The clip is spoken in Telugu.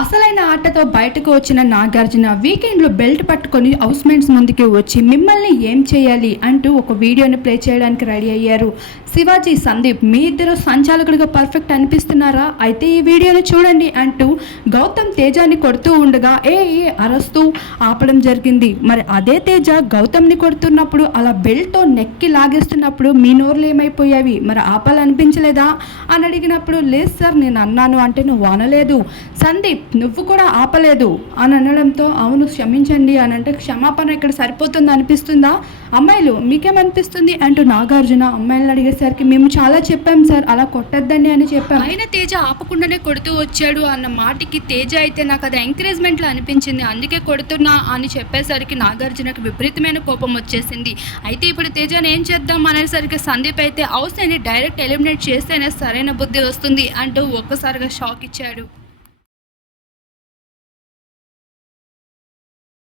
అసలైన ఆటతో బయటకు వచ్చిన నాగార్జున వీకెండ్లో బెల్ట్ పట్టుకొని హౌస్మెంట్స్ ముందుకి వచ్చి మిమ్మల్ని ఏం చేయాలి అంటూ ఒక వీడియోని ప్లే చేయడానికి రెడీ అయ్యారు. శివాజీ సందీప్ మీ ఇద్దరు సంచాలకుడిగా పర్ఫెక్ట్ అనిపిస్తున్నారా? అయితే ఈ వీడియోని చూడండి అంటూ గౌతమ్ తేజాని కొడుతూ ఉండగా ఏ ఏ అరస్తూ ఆపడం జరిగింది. మరి అదే తేజ గౌతమ్ని కొడుతున్నప్పుడు అలా బెల్ట్తో నెక్కి లాగేస్తున్నప్పుడు మీ నోర్లు ఏమైపోయావి మరి ఆపాలనిపించలేదా? అని అడిగినప్పుడు లేదు సార్ నేను అన్నాను అంటే నువ్వు అనలేదు. సందీప్ నువ్వు కూడా ఆపలేదు. అని అనడంతో అవును క్షమించండి అని అంటే క్షమాపణ ఇక్కడ సరిపోతుంది అనిపిస్తుందా? అమ్మాయిలు మీకేమనిపిస్తుంది? అంటూ నాగార్జున అమ్మాయిలను అడిగేసరికి మేము చాలా చెప్పాం సార్ అలా కొట్టద్దండి అని చెప్పాం. ఆయన తేజ ఆపకుండానే కొడుతూ వచ్చాడు అన్న మాటకి తేజ అయితే నాకు అది ఎంకరేజ్మెంట్లో అనిపించింది. అందుకే కొడుతున్నా అని చెప్పేసరికి నాగార్జునకు విపరీతమైన కోపం వచ్చేసింది. అయితే ఇప్పుడు తేజను ఏం చేద్దాం అనేసరికి సందీప్ అయితే హౌస్ అని డైరెక్ట్ ఎలిమినేట్ చేస్తేనే సరైన బుద్ధి వస్తుంది అంటూ ఒక్కసారిగా షాక్ ఇచ్చాడు.